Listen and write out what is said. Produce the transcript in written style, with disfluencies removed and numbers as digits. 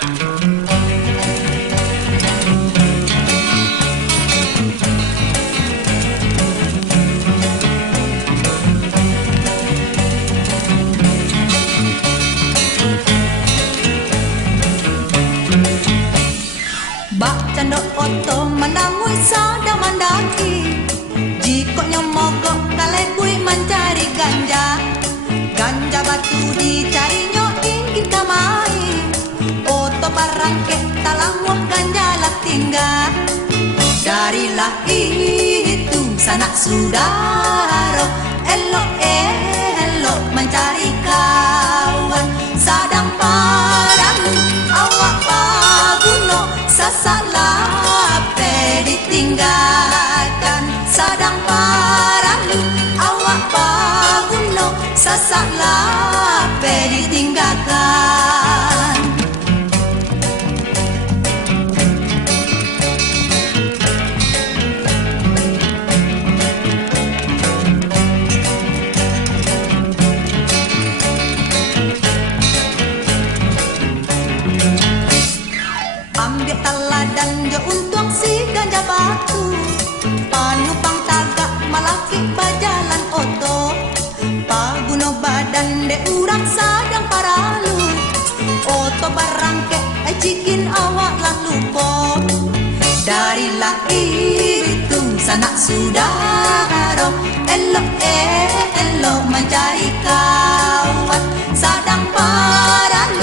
Bak candok oto mandangui sadang mandaki, jikoknya mogok kalekui mencari ganja. Ganja batu dicari ingin kamai, oto barangke talanguh ganja lah tinggal. Darilah itu sanak saudara, elok mencari kawan. Sadang parang awak paguno, sasalah pe ditinggalkan. Sadang parang awak paguno, sasalah pe ditinggalkan. Ambil teladan jo untung si ganja batu, panupang tagak malaki bajalan oto. Paguno badan de urang sadang paralu, oto barangke cikin awak lah lupo. Darilah itu sanak saudara, elok mencari kawan. Sadang paralu